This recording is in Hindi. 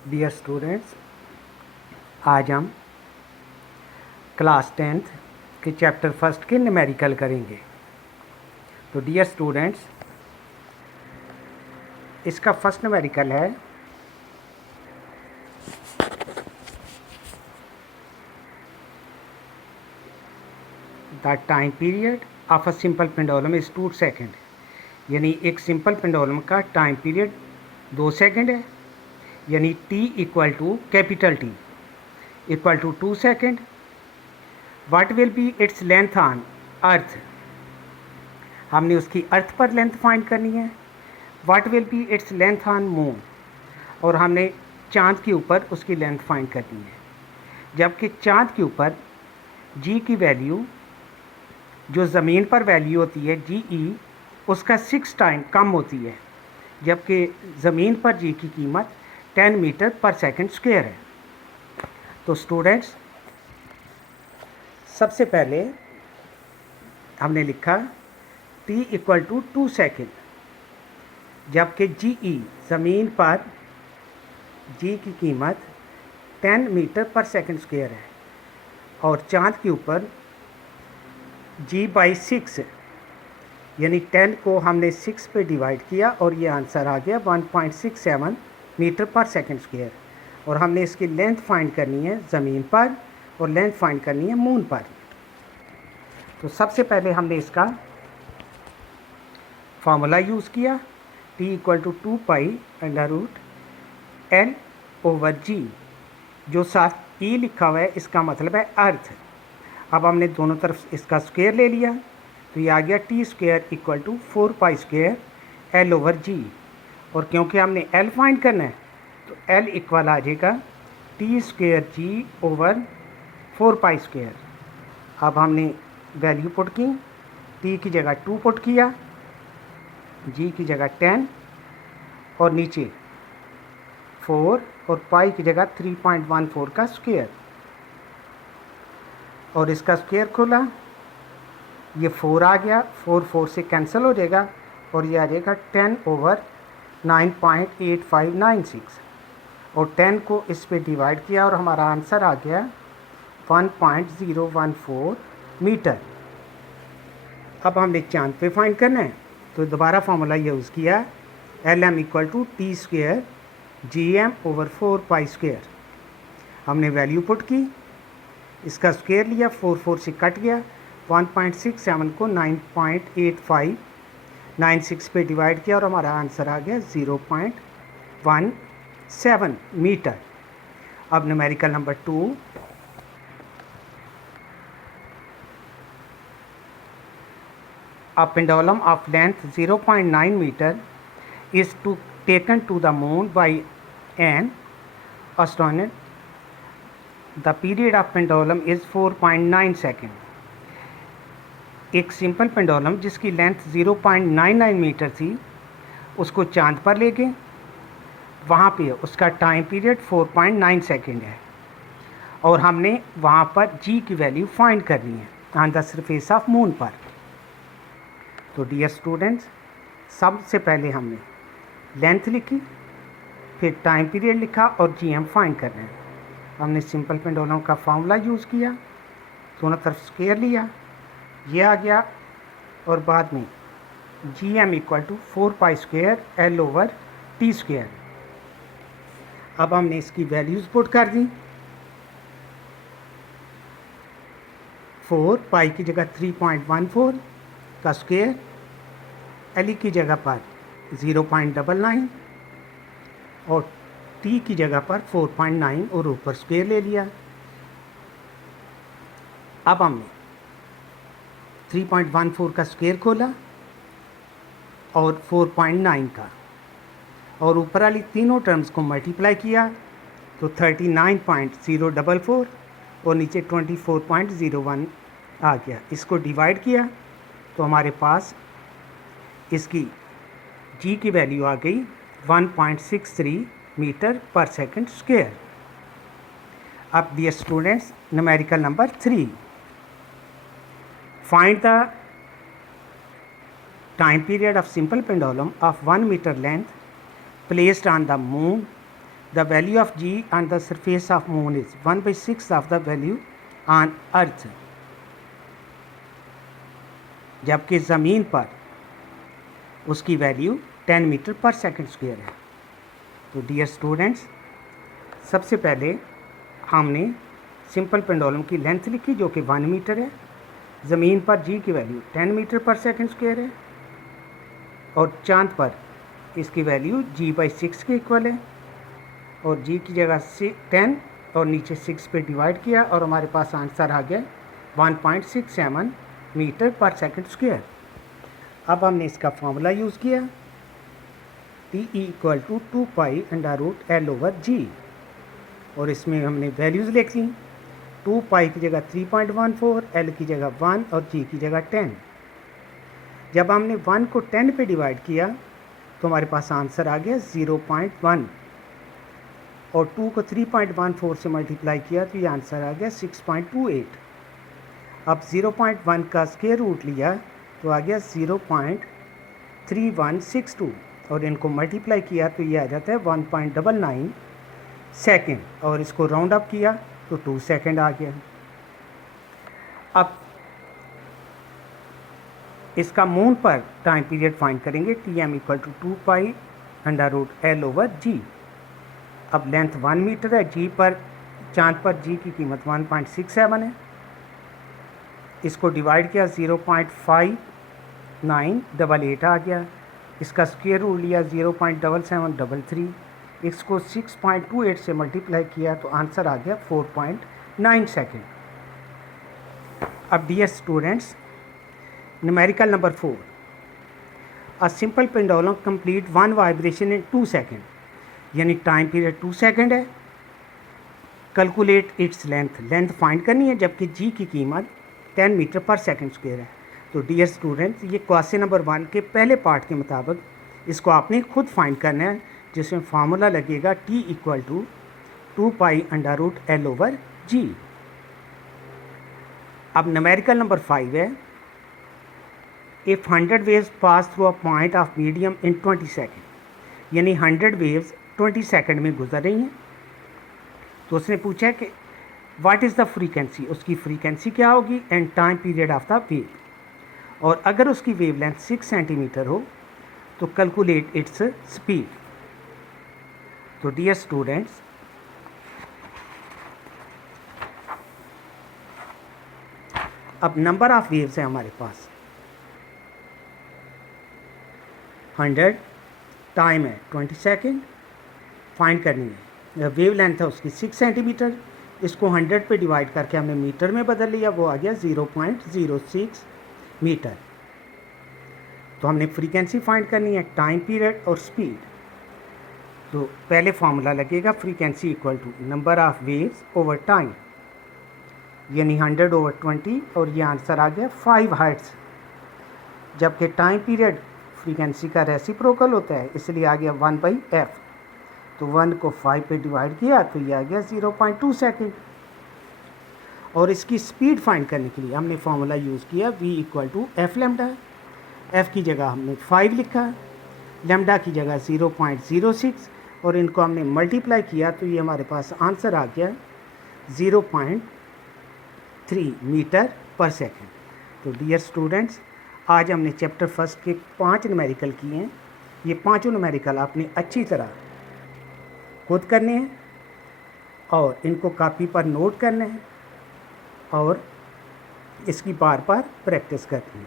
डियर स्टूडेंट्स, आज हम क्लास 10th के चैप्टर फर्स्ट के न्यूमेरिकल करेंगे। तो डियर स्टूडेंट्स, इसका फर्स्ट न्यूमेरिकल है the time period of a simple pendulum is 2 second. यानी एक सिंपल पेंडुलम का टाइम पीरियड 2 सेकेंड है, यानी t equal to capital T equal to 2 second. What will be its length on earth, हमने उसकी अर्थ पर लेंथ फाइंड करनी है। What will be its length on moon, और हमने चांद के ऊपर उसकी लेंथ फाइंड करनी है। जबकि चांद के ऊपर जी की वैल्यू जो ज़मीन पर वैल्यू होती है जी ई, उसका 6 टाइम कम होती है, जबकि ज़मीन पर जी की कीमत 10 मीटर पर सेकंड स्क्वायर है। तो स्टूडेंट्स, सबसे पहले हमने लिखा t इक्वल टू 2 सेकेंड, जबकि जी ई ज़मीन पर जी की कीमत 10 मीटर पर सेकंड स्क्वायर है, और चांद के ऊपर जी बाई 6 यानी 10 को हमने 6 पे डिवाइड किया और ये आंसर आ गया 1.67 मीटर पर सेकंड स्क्वायर। और हमने इसकी लेंथ फाइंड करनी है ज़मीन पर और लेंथ फाइंड करनी है मून पर। तो सबसे पहले हमने इसका फार्मूला यूज़ किया, t equal to 2 pi under root L over G, जो साथ ई लिखा हुआ है इसका मतलब है अर्थ। अब हमने दोनों तरफ इसका स्क्वायर ले लिया, तो ये आ गया T square equal to 4 pi square L over G. और क्योंकि हमने एल फाइंड करना है तो एल इक्वल आ जाएगा टी स्क्वायर जी ओवर 4 पाई स्क्वायर। अब हमने वैल्यू पुट की, टी की जगह 2 पुट किया, जी की जगह 10 और नीचे 4 और पाई की जगह 3.14 का स्क्वायर, और इसका स्क्वायर खोला, ये 4 आ गया, 4 4 से कैंसिल हो जाएगा और ये आ जाएगा 10 ओवर 9.8596, और 10 को इस पे डिवाइड किया और हमारा आंसर आ गया 1.014 मीटर। अब हमने चांद पे फाइंड करना है, तो दोबारा फार्मूला यूज़ किया, l m equal to t square g m over 4 pi square. हमने वैल्यू पुट की, इसका स्क्वायर लिया, 4 4 से कट गया, 1.67 को 9.8596 पे डिवाइड किया और हमारा आंसर आ गया 0.17 मीटर। अब numerical number 2, a pendulum of length 0.9 meter is taken to the moon by an astronaut. The period of pendulum is 4.9 second. एक सिंपल पेंडुलम जिसकी लेंथ 0.99 मीटर थी, उसको चांद पर ले गए, वहाँ पे उसका टाइम पीरियड 4.9 सेकेंड है, और हमने वहाँ पर जी की वैल्यू फाइंड करनी है on the surface of moon पर। तो डियर स्टूडेंट्स, सबसे पहले हमने लेंथ लिखी, फिर टाइम पीरियड लिखा और जी एम फाइंड करना है। हमने सिंपल पेंडुलम का फार्मूला यूज़ किया, दोनों तरफ स्क्वायर लिया, ये आ गया, और बाद में g m equal to 4 pi square L over t square. अब हमने इसकी वैल्यूज़ पुट कर दी, 4 पाई की जगह 3.14 का स्क्वायर, एल की जगह पर 0.99 और टी की जगह पर 4.9 और ऊपर स्क्वायर ले लिया। अब हमने 3.14 का स्क्वायर खोला और 4.9 का, और ऊपर वाली तीनों टर्म्स को मल्टीप्लाई किया तो 39.044 और नीचे 24.01 आ गया। इसको डिवाइड किया तो हमारे पास इसकी जी की वैल्यू आ गई 1.63 मीटर पर सेकंड स्क्वायर। अब dear students, numerical number 3, find the time period of simple pendulum of 1 metre length placed on the moon the value of g on the surface of moon is 1/6 of the value on earth, जबकि ज़मीन पर उसकी वैल्यू 10 मीटर पर सेकंड स्क्वायर है। तो डियर स्टूडेंट्स, सबसे पहले हमने सिंपल पेंडुलम की लेंथ लिखी जो कि 1 मीटर है, ज़मीन पर जी की वैल्यू 10 मीटर पर सेकंड स्क्वायर है और चांद पर इसकी वैल्यू g/6 के इक्वल है और g की जगह 10 और नीचे 6 पे डिवाइड किया और हमारे पास आंसर आ गया 1.67 मीटर पर सेकंड स्क्वायर। अब हमने इसका फॉर्मूला यूज़ किया T = 2π√L/g और इसमें हमने वैल्यूज़ लिख ली। 2π की जगह 3.14, L की जगह 1 और g की जगह 10। जब हमने 1 को 10 पे डिवाइड किया तो हमारे पास आंसर आ गया 0.1 और 2 को 3.14 से मल्टीप्लाई किया तो ये आंसर आ गया 6.28। अब 0.1 का स्क्वायर रूट लिया तो आ गया 0.3162 और इनको मल्टीप्लाई किया तो ये आ जाता है 1.99 सेकेंड और इसको राउंड अप किया तो 2 सेकेंड आ गया। अब इसका मून पर टाइम पीरियड फाइंड करेंगे। Tm = 2π√L/g। अब लेंथ 1 मीटर है, जी पर चांद पर जी की कीमत 1.67 है। इसको डिवाइड किया 0.5988 आ गया। इसका स्क्वायर रूट लिया 0.7733। इसको 6.28 से मल्टीप्लाई किया तो आंसर आ गया 4.9 सेकेंड। अब dear students, numerical number 4, a simple pendulum complete 1 vibration in 2 second, यानी टाइम पीरियड 2 सेकेंड है। कैलकुलेट इट्स लेंथ फाइंड करनी है, जबकि जी की कीमत 10 मीटर पर सेकंड स्क्वायर है। तो डियर स्टूडेंट्स, ये क्वेश्चन नंबर 1 के पहले पार्ट के मुताबिक इसको आपने खुद फाइंड करना है, जिसमें फार्मूला लगेगा T = 2π√L/g। अब न्यूमेरिकल नंबर 5 है, if 100 waves pass through a point of medium in 20 second, यानी 100 वेव्स 20 सेकेंड में गुजर रही हैं। तो उसने पूछा है कि व्हाट इज़ द फ्रीक्वेंसी, उसकी फ्रीक्वेंसी क्या होगी and time period of the wave, और अगर उसकी वेवलेंथ 6 सेंटीमीटर हो तो कैलकुलेट इट्स स्पीड। तो डियर स्टूडेंट्स, अब नंबर ऑफ वेव्स है हमारे पास, 100, टाइम है 20 सेकेंड, फाइंड करनी है। वेव लेंथ है उसकी 6 सेंटीमीटर, इसको 100 पे डिवाइड करके हमने मीटर में बदल लिया, वो आ गया 0.06 मीटर। तो हमने फ्रीक्वेंसी फाइंड करनी है, टाइम पीरियड और स्पीड। तो पहले फार्मूला लगेगा frequency = number of waves over time, यानी 100/20 और ये आंसर आ गया 5 हर्ट्ज, जबकि टाइम पीरियड फ्रीक्वेंसी का रेसिप्रोकल होता है, इसलिए आ गया 1/f। तो 1 को 5 पे डिवाइड किया तो ये आ गया 0.2 सेकेंड। और इसकी स्पीड फाइंड करने के लिए हमने फार्मूला यूज़ किया v = f λ। f की जगह हमने 5 लिखा, लैम्डा की जगह 0.06 और इनको हमने मल्टीप्लाई किया तो ये हमारे पास आंसर आ गया 0.3 मीटर पर सेकेंड। तो डियर स्टूडेंट्स, आज हमने चैप्टर फर्स्ट के 5 न्यूमेरिकल किए हैं। ये पांचों न्यूमेरिकल आपने अच्छी तरह खुद करने हैं और इनको कॉपी पर नोट करना है और इसकी बार बार प्रैक्टिस करनी है।